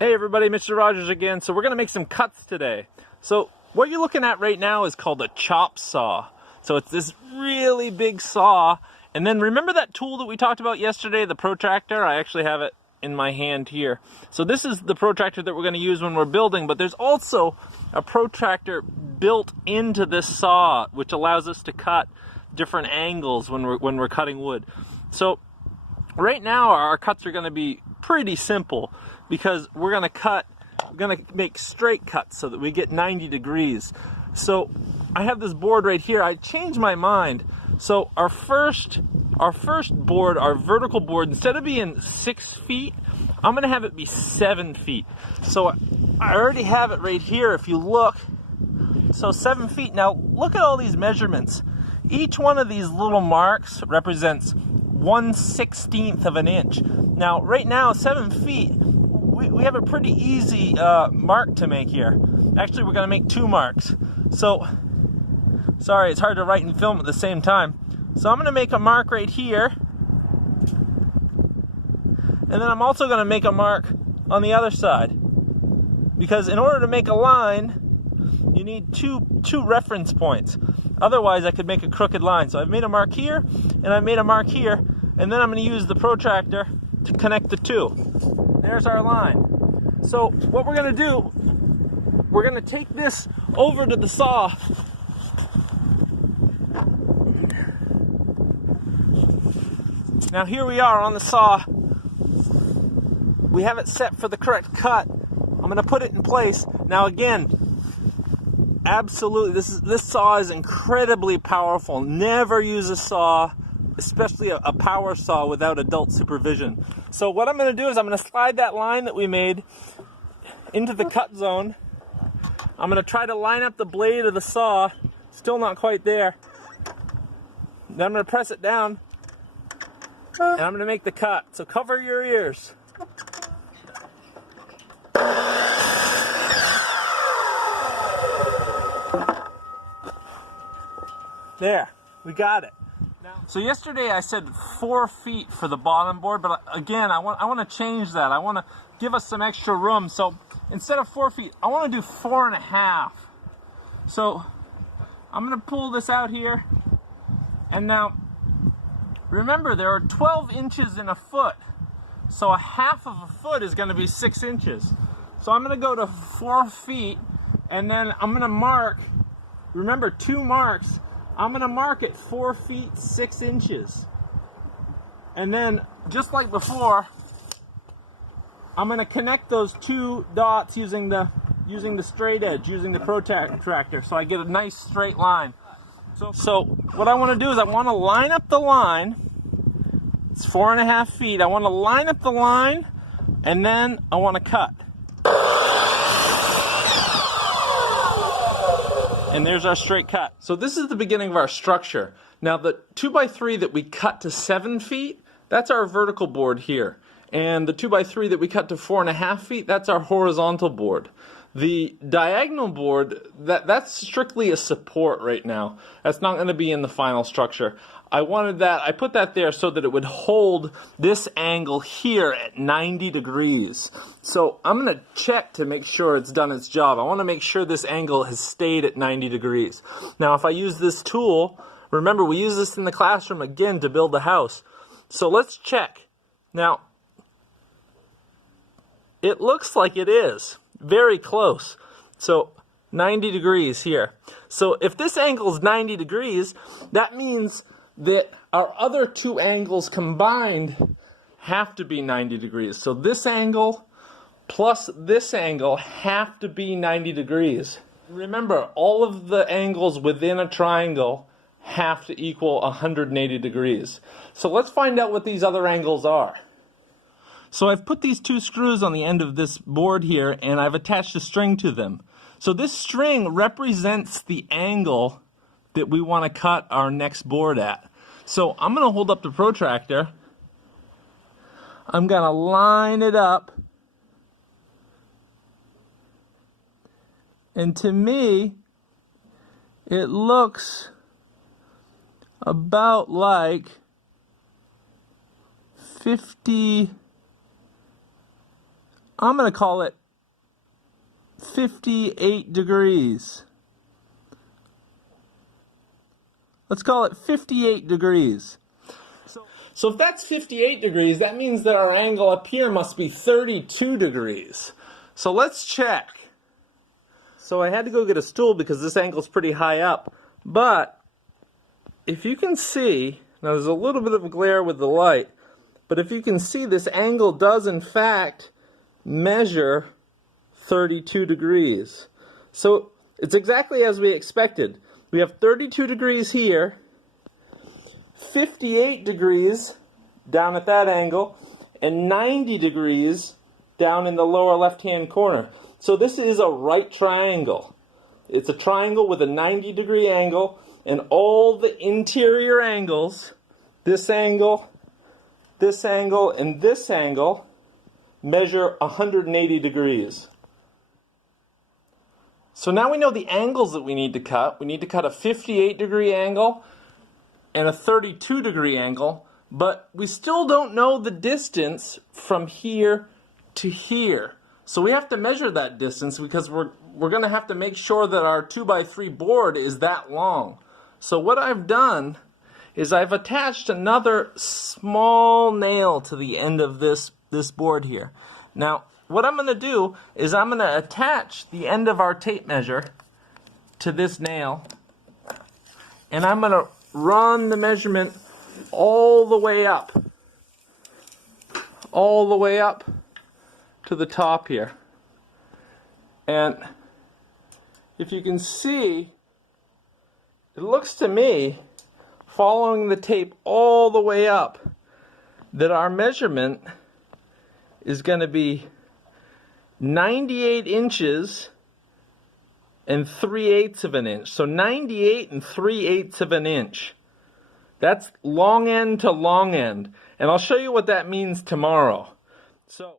Hey everybody, Mr. Rogers again. So we're going to make some cuts today. So what you're looking at right now is called a chop saw. So it's this really big saw. And then remember that tool that we talked about yesterday, the protractor? I actually have it in my hand here. So this is the protractor that we're going to use when we're building, but there's also a protractor built into this saw, which allows us to cut different angles when we're cutting wood. So right now our cuts are going to be pretty simple because we're going to make straight cuts so that we get 90 degrees. So I have this board right here. I changed my mind. So our first board, our vertical board, instead of being 6 feet, I'm going to have it be 7 feet. So I already have it right here if you look. So 7 feet. Now look at all these measurements. Each one of these little marks represents 1/16 of an inch. Now right now 7 feet, we have a pretty easy mark to make here. Actually, we're going to make 2 marks. So, sorry, it's hard to write and film at the same time. So I'm going to make a mark right here. And then I'm also going to make a mark on the other side. Because in order to make a line, you need two reference points. Otherwise, I could make a crooked line. So I've made a mark here, and I've made a mark here. And then I'm going to use the protractor to connect the two. There's our line. So what we're going to do, we're going to take this over to the saw. Now here we are on the saw. We have it set for the correct cut. I'm going to put it in place. Now again, absolutely, this saw is incredibly powerful. Never use a saw, especially a power saw, without adult supervision. So what I'm going to do is I'm going to slide that line that we made into the cut zone. I'm going to try to line up the blade of the saw. Still not quite there. Then I'm going to press it down, and I'm going to make the cut. So cover your ears. There, we got it. So yesterday I said 4 feet for the bottom board, but again, I want to change that. I want to give us some extra room. So instead of 4 feet, I want to do 4.5. So I'm going to pull this out here. And now, remember, there are 12 inches in a foot. So a half of a foot is going to be 6 inches. So I'm going to go to 4 feet, and then I'm going to mark, remember, 2 marks. I'm going to mark it 4 feet 6 inches. And then, just like before, I'm going to connect those 2 dots using the straight edge, using the protractor, so I get a nice straight line. So what I want to do is I want to line up the line. It's 4.5 feet. I want to line up the line, and then I want to cut. And there's our straight cut. So this is the beginning of our structure. Now the 2x3 that we cut to 7 feet, that's our vertical board here. And the 2x3 that we cut to 4.5 feet, that's our horizontal board. The diagonal board, that's strictly a support right now. That's not going to be in the final structure. I put that there so that it would hold this angle here at 90 degrees. So I'm going to check to make sure it's done its job. I want to make sure this angle has stayed at 90 degrees. Now if I use this tool, remember we use this in the classroom again to build the house. So let's check. Now, it looks like it is very close. So 90 degrees here. So if this angle is 90 degrees, that means that our other 2 angles combined have to be 90 degrees. So this angle plus this angle have to be 90 degrees. Remember, all of the angles within a triangle have to equal 180 degrees. So let's find out what these other angles are. So I've put these 2 screws on the end of this board here, and I've attached a string to them. So this string represents the angle that we want to cut our next board at. So I'm going to hold up the protractor. I'm going to line it up. And to me, it looks about like 50 I'm going to call it 58 degrees. Let's call it 58 degrees. So if that's 58 degrees, that means that our angle up here must be 32 degrees. So let's check. So I had to go get a stool because this angle's pretty high up. But if you can see, now there's a little bit of a glare with the light, but if you can see, this angle does in fact measure 32 degrees. So it's exactly as we expected. We have 32 degrees here, 58 degrees down at that angle, and 90 degrees down in the lower left-hand corner. So this is a right triangle. It's a triangle with a 90-degree angle, and all the interior angles, this angle, and this angle, measure 180 degrees. So now we know the angles that we need to cut. We need to cut a 58-degree angle and a 32-degree angle, but we still don't know the distance from here to here. So we have to measure that distance because we're going to have to make sure that our 2x3 board is that long. So what I've done is I've attached another small nail to the end of this board here. Now, what I'm going to do is I'm going to attach the end of our tape measure to this nail, and I'm going to run the measurement all the way up to the top here. And if you can see, it looks to me, following the tape all the way up, that our measurement is going to be 98 inches and 3/8 of an inch. So 98 and 3/8 of an inch. That's long end to long end. And I'll show you what that means tomorrow. So